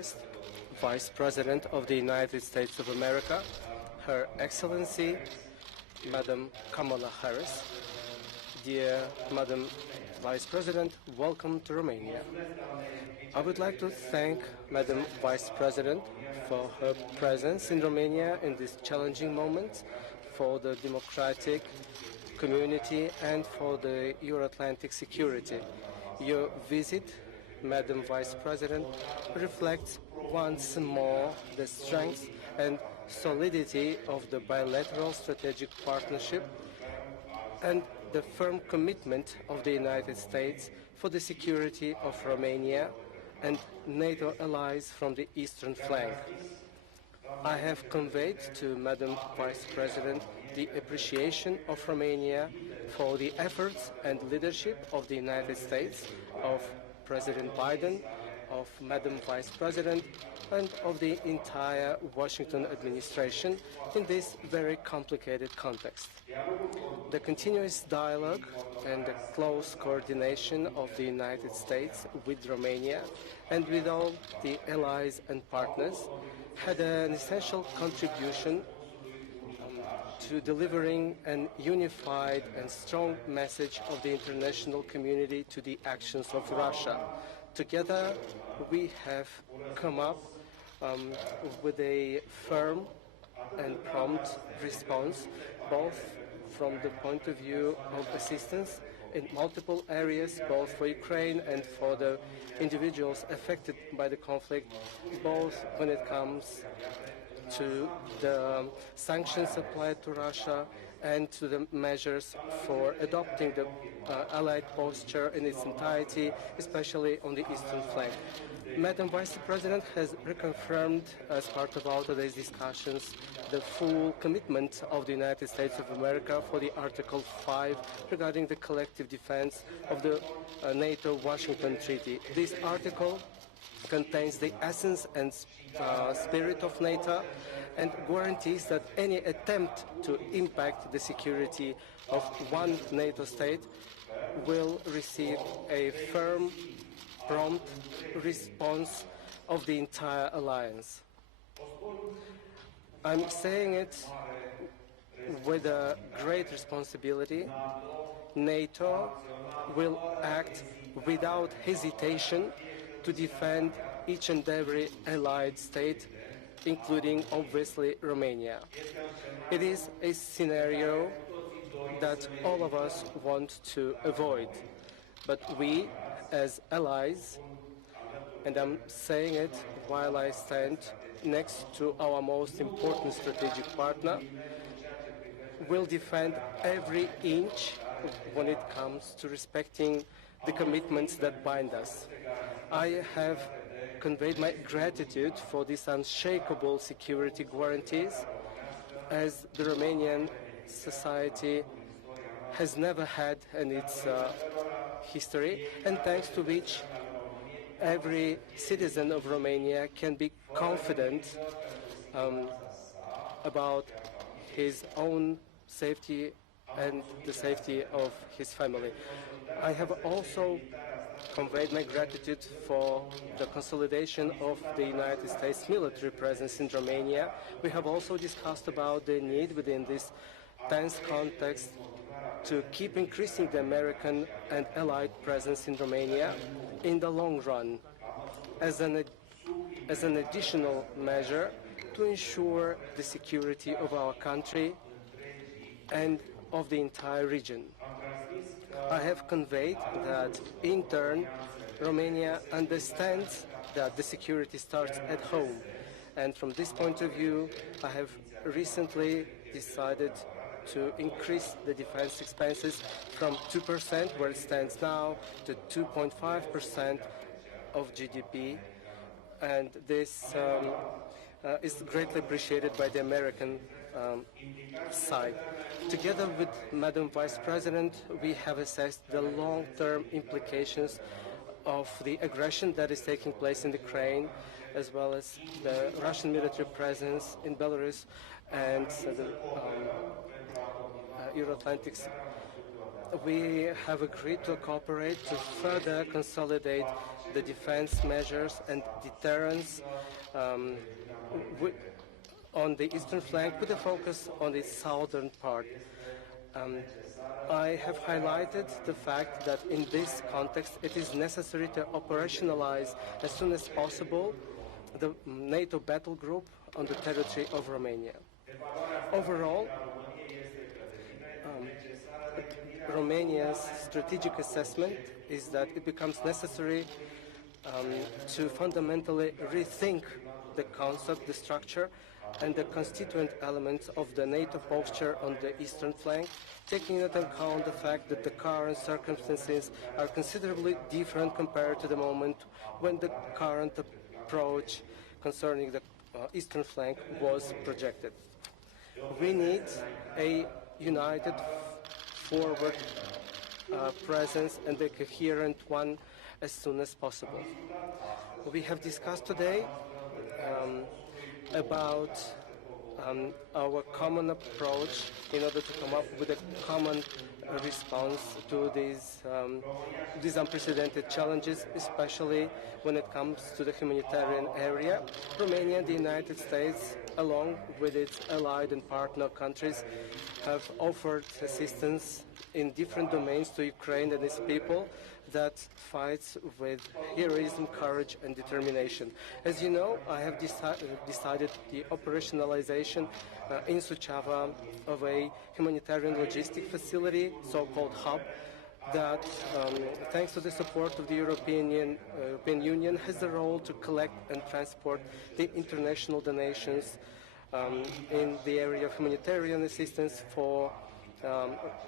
First, Vice President of the United States of America, Her Excellency, Madam Kamala Harris. Dear Madam Vice President, welcome to Romania. I would like to thank Madam Vice President for her presence in Romania in this challenging moment for the democratic community and for the Euro-Atlantic security. Your visit, Madam Vice President, reflects once more the strength and solidity of the bilateral strategic partnership and the firm commitment of the United States for the security of Romania and NATO allies from the eastern flank. I have conveyed to Madam Vice President the appreciation of Romania for the efforts and leadership of the United States, of President Biden, of Madam Vice President, and of the entire Washington administration in this very complicated context. The continuous dialogue and the close coordination of the United States with Romania and with all the allies and partners had an essential contribution to delivering an unified and strong message of the international community to the actions of Russia. Together, we have come up with a firm and prompt response, both from the point of view of assistance in multiple areas, both for Ukraine and for the individuals affected by the conflict, both when it comes to the sanctions applied to Russia and to the measures for adopting the allied posture in its entirety, especially on the eastern flank. Madam Vice President has reconfirmed, as part of our today's discussions, the full commitment of the United States of America for the Article 5 regarding the collective defense of the NATO-Washington Treaty. This article contains the essence and spirit of NATO and guarantees that any attempt to impact the security of one NATO state will receive a firm, prompt response of the entire alliance. I'm saying it with a great responsibility. NATO will act without hesitation to defend each and every allied state, including, obviously, Romania. It is a scenario that all of us want to avoid. But we, as allies, and I'm saying it while I stand next to our most important strategic partner, will defend every inch when it comes to respecting the commitments that bind us. I have conveyed my gratitude for these unshakable security guarantees, as the Romanian society has never had in its history, and thanks to which every citizen of Romania can be confident about his own safety and the safety of his family. I have also conveyed my gratitude for the consolidation of the United States military presence in Romania. We have also discussed about the need within this tense context to keep increasing the American and allied presence in Romania in the long run as an additional measure to ensure the security of our country and of the entire region. I have conveyed that, in turn, Romania understands that the security starts at home. And from this point of view, I have recently decided to increase the defense expenses from 2%, where it stands now, to 2.5% of GDP. And this is greatly appreciated by the American side. Together with Madam Vice President, we have assessed the long-term implications of the aggression that is taking place in Ukraine, as well as the Russian military presence in Belarus and the Euro-Atlantic we have agreed to cooperate to further consolidate the defense measures and deterrence on the eastern flank with a focus on the southern part. I have highlighted the fact that in this context it is necessary to operationalize as soon as possible the NATO battle group on the territory of Romania. Overall, Romania's strategic assessment is that it becomes necessary to fundamentally rethink the concept, the structure, and the constituent elements of the NATO posture on the eastern flank, taking into account the fact that the current circumstances are considerably different compared to the moment when the current approach concerning the eastern flank was projected. We need a united forward presence and a coherent one as soon as possible. We have discussed today about our common approach in order to come up with a common response to these unprecedented challenges, especially when it comes to the humanitarian area. Romania and the United States, along with its allied and partner countries, have offered assistance in different domains to Ukraine and its people that fights with heroism, courage, and determination. As you know, I have decided the operationalization in Suceava of a humanitarian logistic facility, so-called hub, that, thanks to the support of the European Union, has the role to collect and transport the international donations in the area of humanitarian assistance for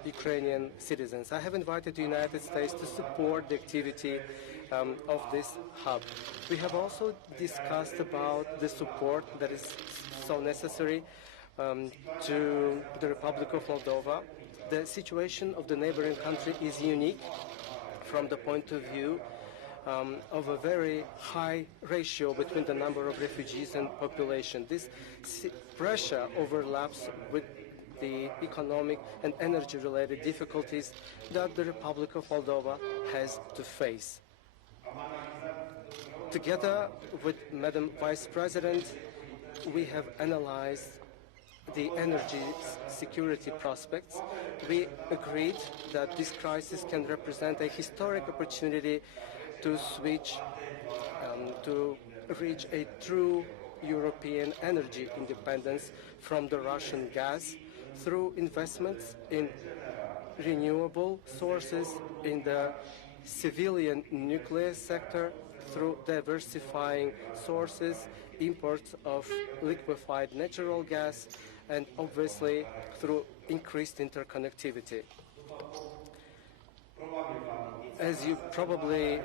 Ukrainian citizens. I have invited the United States to support the activity of this hub. We have also discussed about the support that is so necessary to the Republic of Moldova. The situation of the neighboring country is unique from the point of view of a very high ratio between the number of refugees and population. This pressure overlaps with the economic and energy-related difficulties that the Republic of Moldova has to face. Together with Madam Vice President, we have analyzed the energy security prospects. We agreed that this crisis can represent a historic opportunity to switch to reach a true European energy independence from the Russian gas through investments in renewable sources in the civilian nuclear sector, through diversifying sources, imports of liquefied natural gas, and obviously through increased interconnectivity. As you probably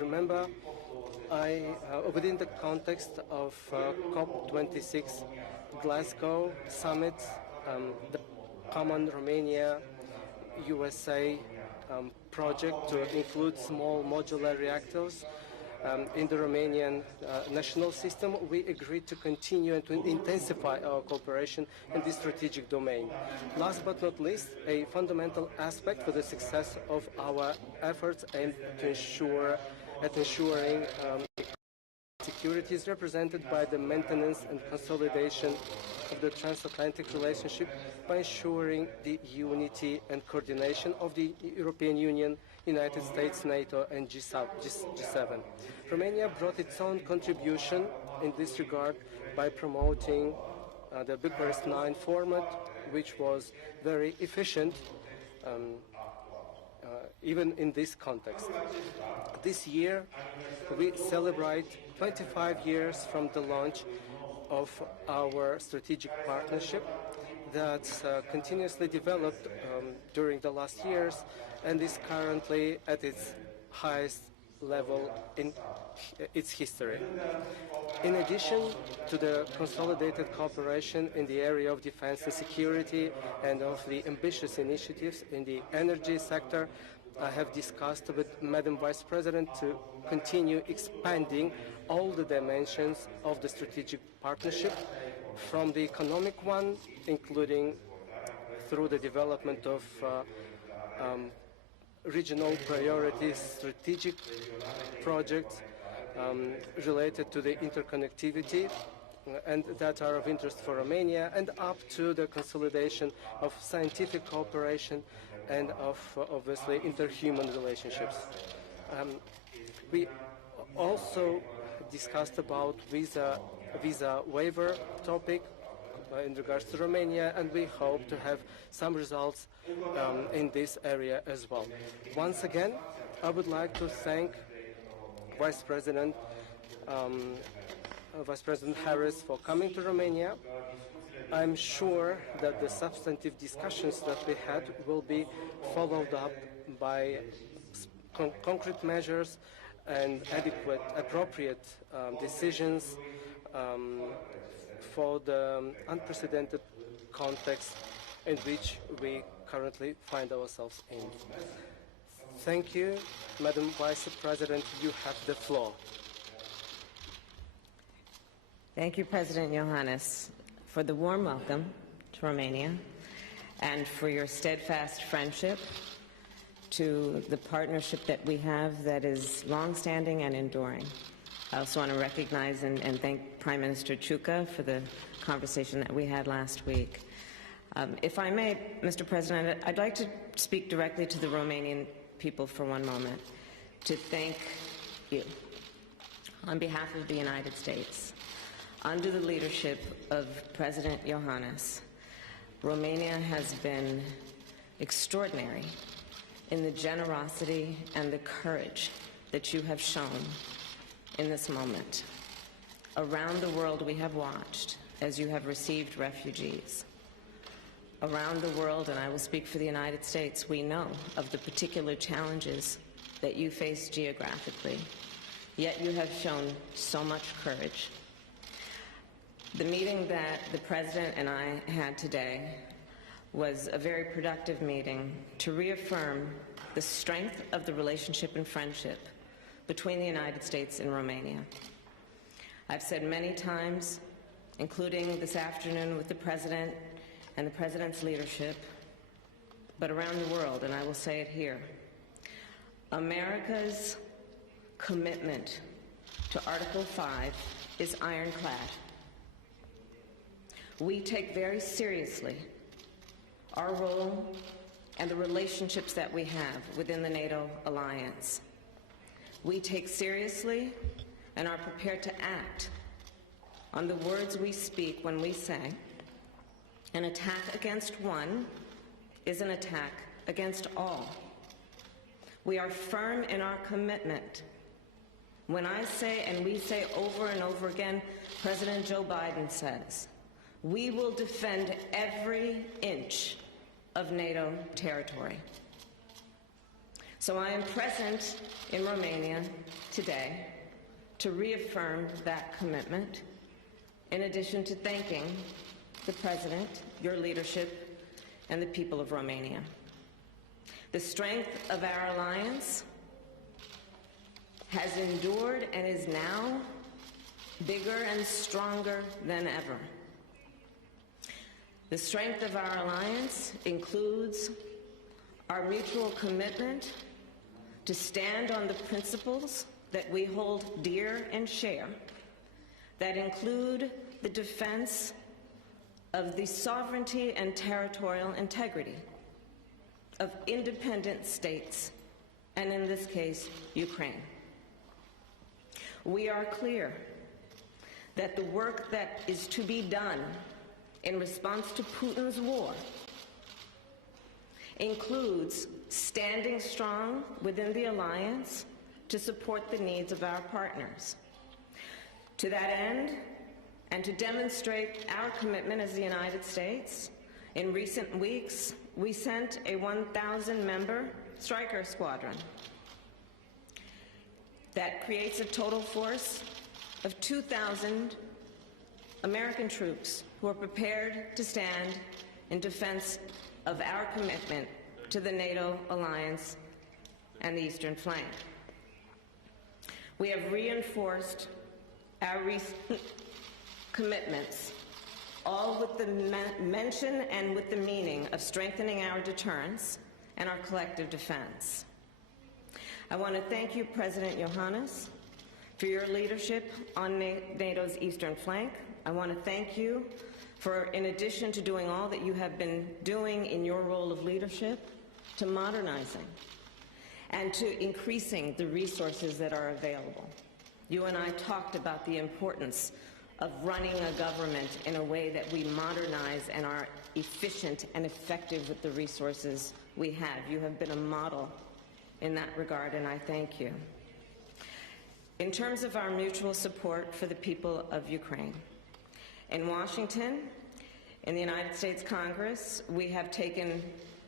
remember, within the context of COP26 Glasgow summit, the common Romania-USA project to include small modular reactors in the Romanian national system, we agreed to continue and to intensify our cooperation in this strategic domain. Last but not least, a fundamental aspect for the success of our efforts aimed to ensuring security is represented by the maintenance and consolidation of the transatlantic relationship by ensuring the unity and coordination of the European Union, United States, NATO, and G7. Romania brought its own contribution in this regard by promoting the Bucharest 9 format, which was very efficient even in this context. This year, we celebrate 25 years from the launch of our strategic partnership that's continuously developed during the last years and is currently at its highest level in its history. In addition to the consolidated cooperation in the area of defense and security and of the ambitious initiatives in the energy sector, I have discussed with Madam Vice President to continue expanding all the dimensions of the strategic partnership, from the economic one, including through the development of regional priorities, strategic projects related to the interconnectivity and that are of interest for Romania, and up to the consolidation of scientific cooperation and of, obviously, interhuman relationships. We also discussed about visa waiver topic in regards to Romania, and we hope to have some results in this area as well. Once again, I would like to thank Vice President Harris for coming to Romania. I'm sure that the substantive discussions that we had will be followed up by concrete measures and adequate, appropriate decisions for the unprecedented context in which we currently find ourselves in. Thank you, Madam Vice President. You have the floor. Thank you, President Iohannis, for the warm welcome to Romania and for your steadfast friendship to the partnership that we have that is longstanding and enduring. I also want to recognize and thank Prime Minister Ciucă for the conversation that we had last week. If I may, Mr. President, I'd like to speak directly to the Romanian people for one moment, to thank you on behalf of the United States. Under the leadership of President Iohannis, Romania has been extraordinary in the generosity and the courage that you have shown in this moment. Around the world we have watched as you have received refugees. Around the world, and I will speak for the United States, we know of the particular challenges that you face geographically, yet you have shown so much courage. The meeting that the President and I had today was a very productive meeting to reaffirm the strength of the relationship and friendship between the United States and Romania. I've said many times, including this afternoon with the President and the President's leadership, but around the world, and I will say it here, America's commitment to Article 5 is ironclad. We take very seriously our role and the relationships that we have within the NATO alliance. We take seriously and are prepared to act on the words we speak when we say, an attack against one is an attack against all. We are firm in our commitment. When I say, and we say over and over again, President Joe Biden says, we will defend every inch of NATO territory. So I am present in Romania today to reaffirm that commitment, in addition to thanking the President, your leadership, and the people of Romania. The strength of our alliance has endured and is now bigger and stronger than ever. The strength of our alliance includes our mutual commitment to stand on the principles that we hold dear and share, that include the defense of the sovereignty and territorial integrity of independent states, and in this case, Ukraine. We are clear that the work that is to be done in response to Putin's war includes standing strong within the alliance to support the needs of our partners. To that end, and to demonstrate our commitment as the United States, in recent weeks, we sent a 1,000-member Stryker squadron that creates a total force of 2,000 American troops who are prepared to stand in defense of our commitment to the NATO alliance and the eastern flank. We have reinforced our recent commitments, all with the mention and with the meaning of strengthening our deterrence and our collective defense. I want to thank you, President Iohannis, for your leadership on NATO's eastern flank. I want to thank you for, in addition to doing all that you have been doing in your role of leadership, to modernizing and to increasing the resources that are available. You and I talked about the importance of running a government in a way that we modernize and are efficient and effective with the resources we have. You have been a model in that regard, and I thank you. In terms of our mutual support for the people of Ukraine, in Washington, in the United States Congress, we have taken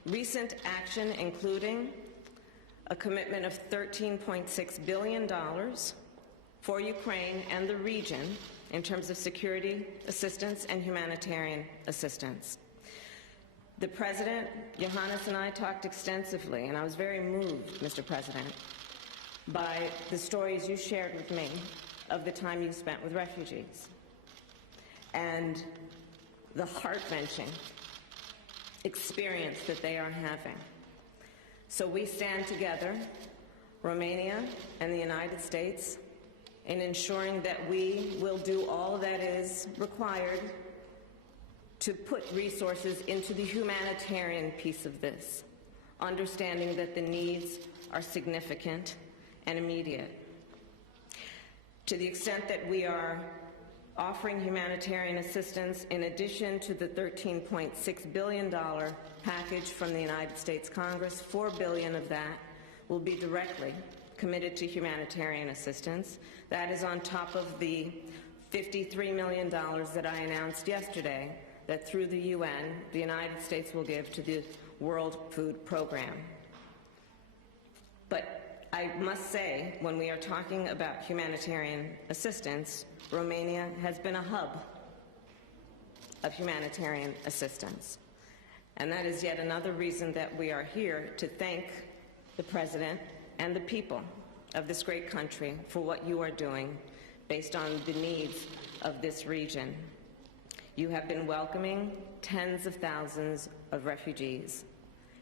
recent action, including a commitment of $13.6 billion for Ukraine and the region in terms of security assistance and humanitarian assistance. The President, Iohannis, and I talked extensively, and I was very moved, Mr. President, by the stories you shared with me of the time you spent with refugees and the heart-wrenching experience that they are having. So we stand together, Romania and the United States, in ensuring that we will do all that is required to put resources into the humanitarian piece of this, understanding that the needs are significant and immediate. To the extent that we are offering humanitarian assistance in addition to the $13.6 billion package from the United States Congress, $4 billion of that will be directly committed to humanitarian assistance. That is on top of the $53 million that I announced yesterday that through the UN, the United States will give to the World Food Program. But I must say, when we are talking about humanitarian assistance, Romania has been a hub of humanitarian assistance. And that is yet another reason that we are here to thank the President and the people of this great country for what you are doing based on the needs of this region. You have been welcoming tens of thousands of refugees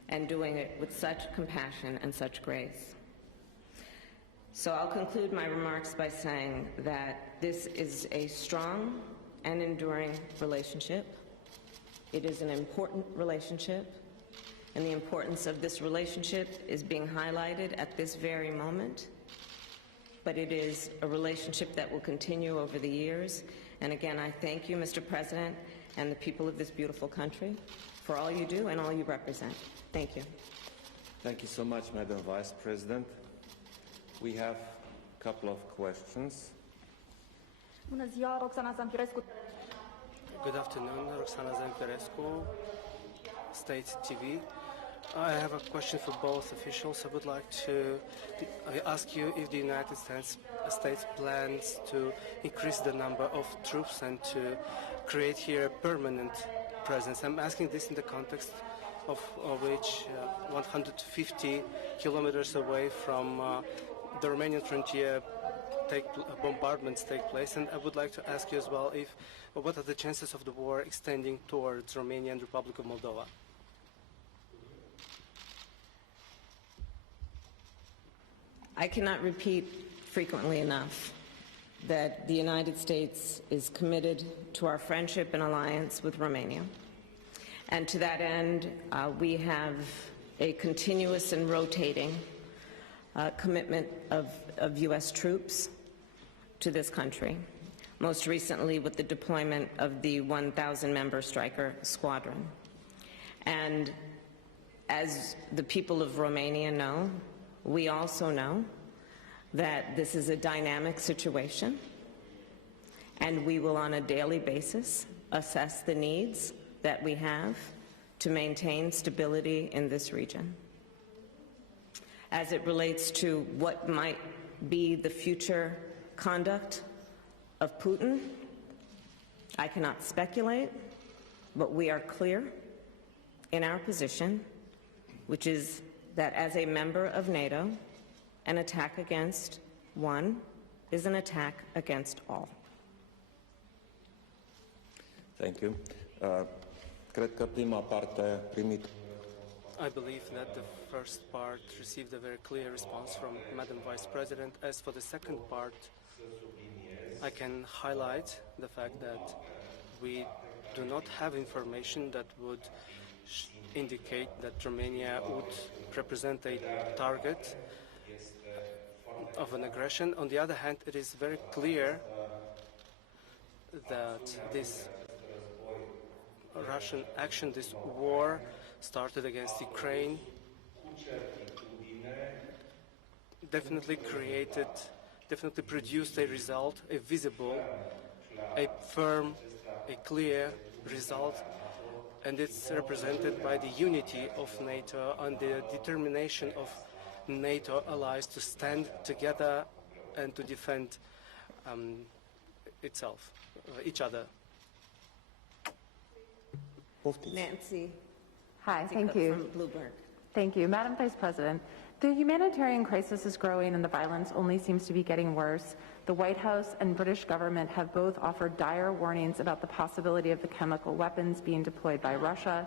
and doing it with such compassion and such grace. So I'll conclude my remarks by saying that this is a strong and enduring relationship. It is an important relationship, and the importance of this relationship is being highlighted at this very moment. But it is a relationship that will continue over the years. And again, I thank you, Mr. President, and the people of this beautiful country for all you do and all you represent. Thank you. Thank you so much, Madam Vice President. We have a couple of questions. Bună ziua, Roxana Zamfirescu. Good afternoon, Roxana Zamfirescu, State TV. I have a question for both officials. I would like to ask you if the United States plans to increase the number of troops and to create here a permanent presence. I'm asking this in the context of which 150 kilometers away from the Romanian frontier bombardments take place, and I would like to ask you as well what are the chances of the war extending towards Romania and the Republic of Moldova? I cannot repeat frequently enough that the United States is committed to our friendship and alliance with Romania. And to that end, we have a continuous and rotating commitment of U.S. troops to this country, most recently with the deployment of the 1,000-member Striker Squadron. And as the people of Romania know, we also know that this is a dynamic situation, and we will on a daily basis assess the needs that we have to maintain stability in this region. As it relates to what might be the future conduct of Putin, I cannot speculate, but we are clear in our position, which is that as a member of NATO, an attack against one is an attack against all. Thank you. Cred că primul I believe that the first part received a very clear response from Madam Vice President. As for the second part, I can highlight the fact that we do not have information that would indicate that Romania would represent a target of an aggression. On the other hand, it is very clear that this Russian action, this war started against Ukraine, definitely produced a result, a visible, a firm, a clear result, and it's represented by the unity of NATO and the determination of NATO allies to stand together and to defend each other. Nancy. Hi, thank you. From Bloomberg. Thank you. Madam Vice President, the humanitarian crisis is growing and the violence only seems to be getting worse. The White House and British government have both offered dire warnings about the possibility of the chemical weapons being deployed by Russia,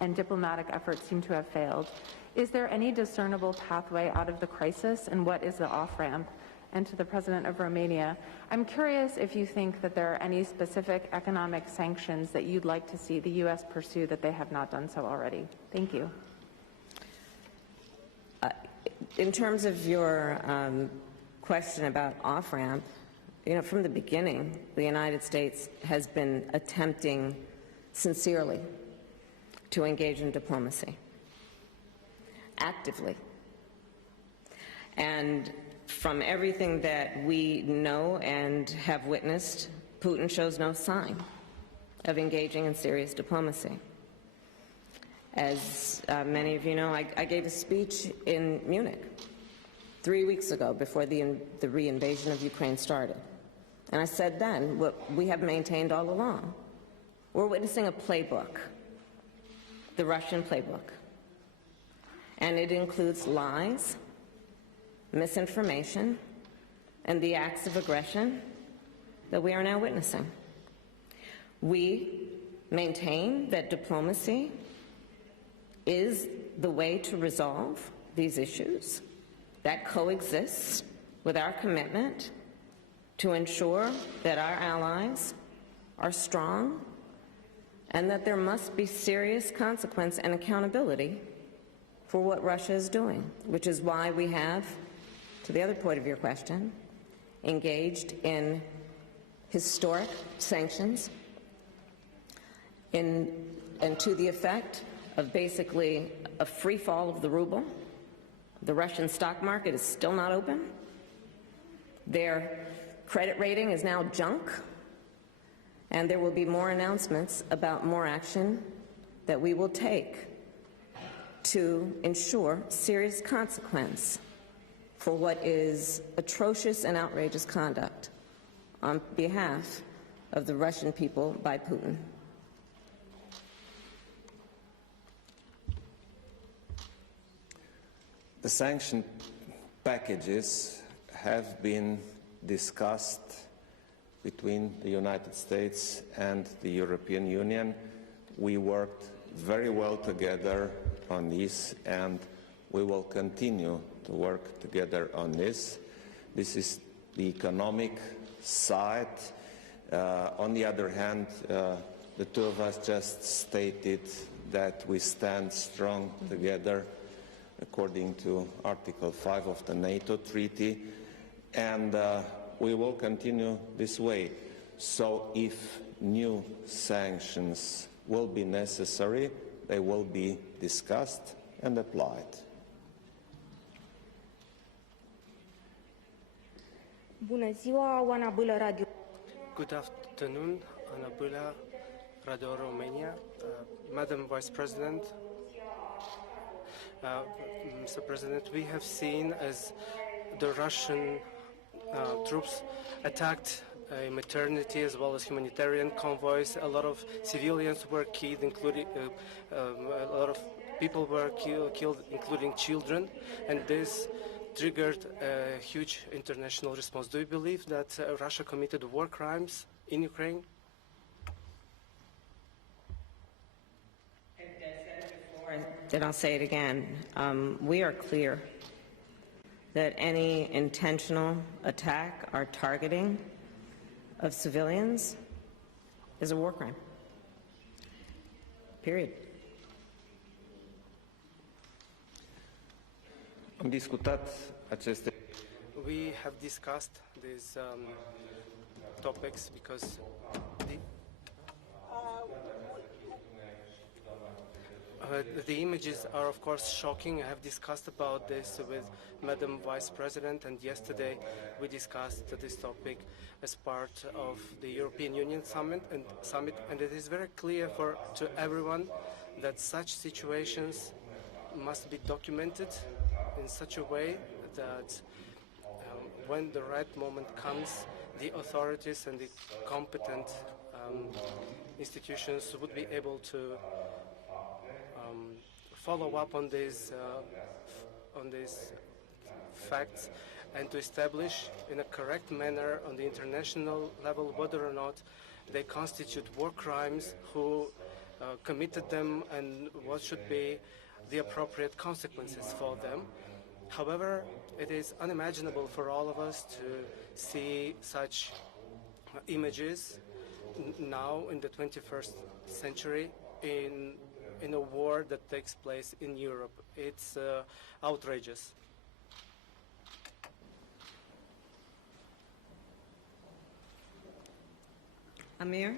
and diplomatic efforts seem to have failed. Is there any discernible pathway out of the crisis, and what is the off-ramp? And to the President of Romania, I'm curious if you think that there are any specific economic sanctions that you'd like to see the U.S. pursue that they have not done so already. Thank you. In terms of your question about off-ramp, from the beginning, the United States has been attempting sincerely to engage in diplomacy, actively. And from everything that we know and have witnessed, Putin shows no sign of engaging in serious diplomacy. As many of you know, I gave a speech in Munich 3 weeks ago before the re-invasion of Ukraine started. And I said then what we have maintained all along. We're witnessing a playbook, the Russian playbook. And it includes lies, misinformation, and the acts of aggression that we are now witnessing. We maintain that diplomacy is the way to resolve these issues that coexists with our commitment to ensure that our allies are strong and that there must be serious consequence and accountability for what Russia is doing, which is why we have, to the other point of your question, engaged in historic sanctions and to the effect of basically a free fall of the ruble. The Russian stock market is still not open. Their credit rating is now junk. And there will be more announcements about more action that we will take to ensure serious consequence for what is atrocious and outrageous conduct on behalf of the Russian people by Putin. The sanction packages have been discussed between the United States and the European Union. We worked very well together on this, and we will continue to work together on this. This is the economic side. On the other hand, the two of us just stated that we stand strong together according to Article 5 of the NATO Treaty, and we will continue this way. So if new sanctions will be necessary, they will be discussed and applied. Bună ziua, Oana Bâlă, Radio. Good afternoon, Ana Bâlă, Radio Romania. Madam Vice President, Mr. President, we have seen as the Russian troops attacked a maternity as well as humanitarian convoys. A lot of civilians were killed, including a lot of people were killed, including children, and this triggered a huge international response. Do you believe that Russia committed war crimes in Ukraine? and I'll say it again, we are clear that any intentional attack or targeting of civilians is a war crime. Period. Am discutat aceste. We have discussed these topics because the images are, of course, shocking. I have discussed about this with Madam Vice President, and yesterday we discussed this topic as part of the European Union summit, and it is very clear to everyone that such situations must be documented in such a way that when the right moment comes, the authorities and the competent institutions would be able to follow up on these facts and to establish in a correct manner on the international level whether or not they constitute war crimes, who committed them, and what should be the appropriate consequences for them. However, it is unimaginable for all of us to see such images now in the 21st century in a war that takes place in Europe. It's outrageous. Amir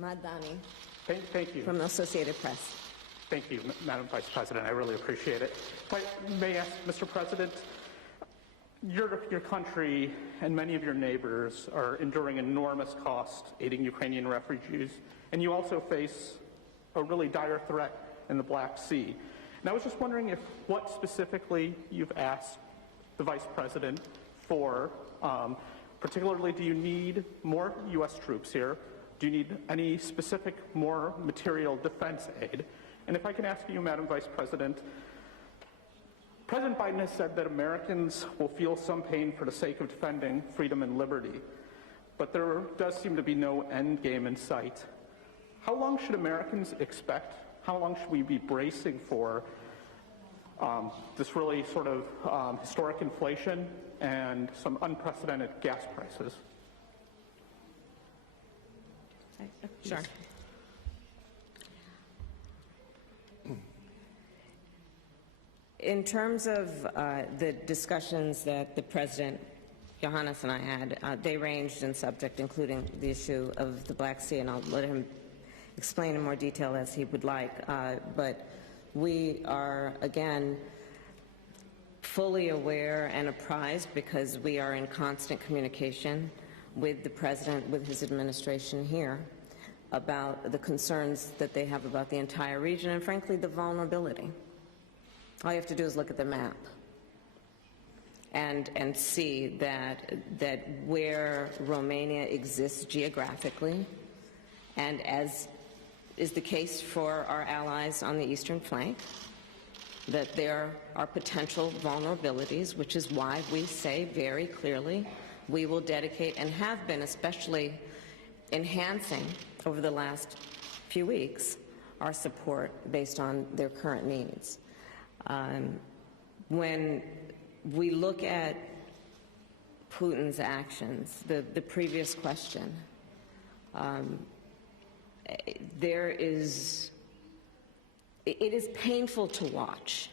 Madani Thank you. from the Associated Press. Thank you, Madam Vice President. I really appreciate it. If I may ask, Mr. President, your country and many of your neighbors are enduring enormous cost aiding Ukrainian refugees, and you also face a really dire threat in the Black Sea. And I was just wondering what specifically you've asked the Vice President for. Particularly, do you need more U.S. troops here? Do you need any specific more material defense aid? And if I can ask you, Madam Vice President, President Biden has said that Americans will feel some pain for the sake of defending freedom and liberty, but there does seem to be no end game in sight. How long should Americans expect? How long should we be bracing for this really sort of historic inflation and some unprecedented gas prices? Sure. In terms of the discussions that the President Iohannis and I had, they ranged in subject, including the issue of the Black Sea, and I'll let him explain in more detail as he would like. But we are, again, fully aware and apprised, because we are in constant communication with the President, with his administration here, about the concerns that they have about the entire region and, frankly, the vulnerability. All you have to do is look at the map and see that where Romania exists geographically, and as is the case for our allies on the eastern flank, that there are potential vulnerabilities, which is why we say very clearly we will dedicate, and have been especially enhancing over the last few weeks, our support based on their current needs. When we look at Putin's actions, the previous question, it is painful to watch.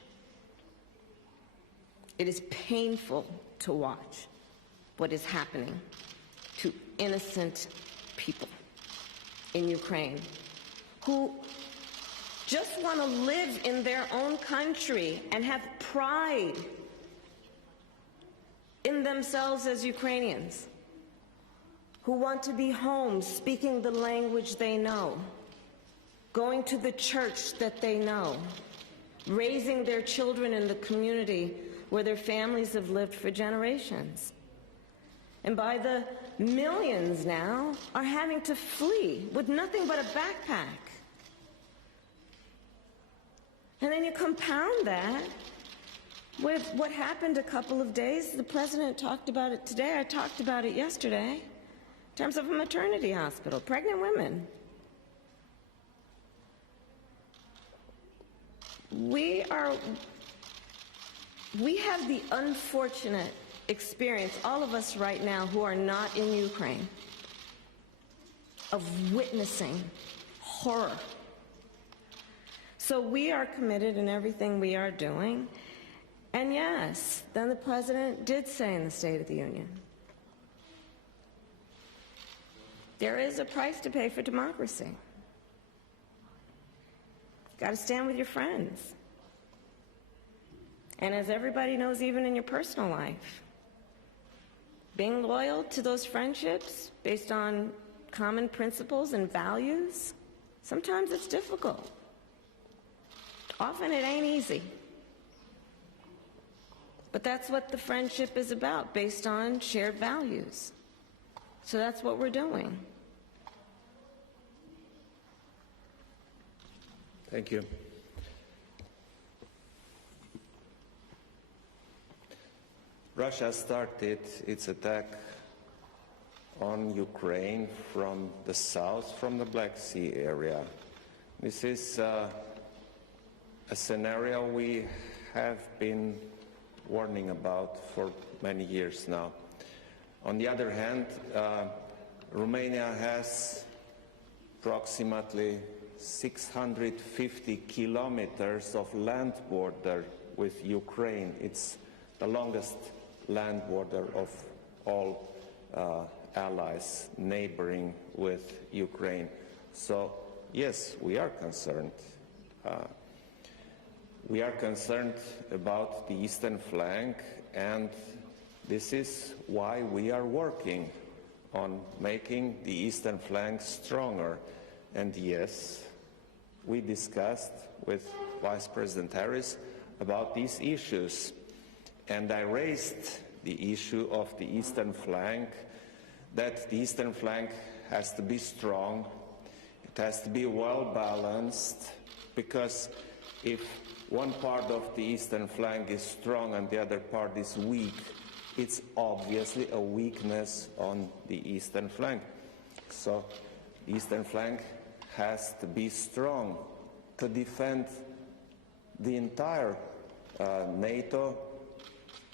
It is painful to watch what is happening to innocent people in Ukraine who just want to live in their own country and have pride in themselves as Ukrainians, who want to be home speaking the language they know, going to the church that they know, raising their children in the community where their families have lived for generations. And by the millions now are having to flee with nothing but a backpack. And then you compound that with what happened a couple of days. The President talked about it today. I talked about it yesterday in terms of a maternity hospital, pregnant women. We have the unfortunate experience, all of us right now who are not in Ukraine, of witnessing horror. So we are committed in everything we are doing. And yes, then the President did say in the State of the Union, there is a price to pay for democracy. You've got to stand with your friends. And as everybody knows, even in your personal life, being loyal to those friendships based on common principles and values, sometimes it's difficult. Often it ain't easy. But that's what the friendship is about, based on shared values. So that's what we're doing. Thank you. Russia started its attack on Ukraine from the south, from the Black Sea area. This is a scenario we have been warning about for many years now. On the other hand, Romania has approximately 650 kilometers of land border with Ukraine. It's the longest land border of all allies neighboring with Ukraine. So, yes, we are concerned. We are concerned about the eastern flank, and this is why we are working on making the eastern flank stronger. And yes, we discussed with Vice President Harris about these issues. And I raised the issue of the eastern flank, that the eastern flank has to be strong, it has to be well balanced, because if one part of the eastern flank is strong and the other part is weak, it's obviously a weakness on the eastern flank. So the eastern flank has to be strong to defend the entire NATO,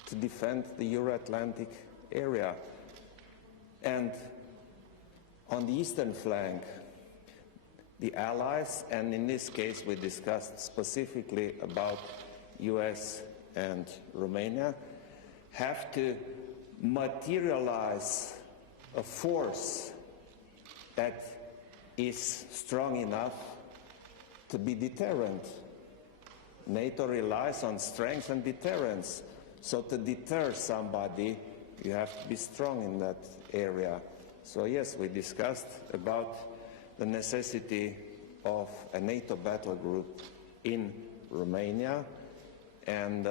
to defend the Euro-Atlantic area. And on the eastern flank, the allies, and in this case we discussed specifically about US and Romania, have to materialize a force that is strong enough to be deterrent. NATO relies on strength and deterrence. So to deter somebody, you have to be strong in that area. So yes, we discussed about the necessity of a NATO battle group in Romania, and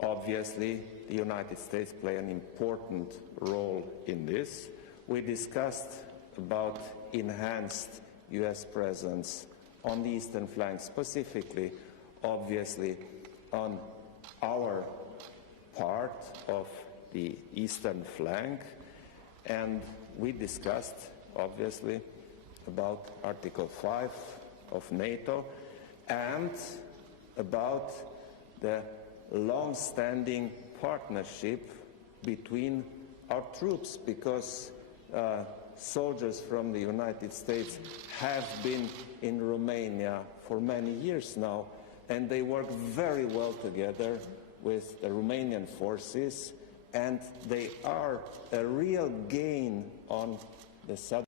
obviously the United States play an important role in this. We discussed about enhanced US presence on the eastern flank, specifically, obviously, on our part of the eastern flank, and we discussed, obviously, about Article 5 of NATO and about the long-standing partnership between our troops, because soldiers from the United States have been in Romania for many years now, and they work very well together with the Romanian forces, and they are a real gain on the southern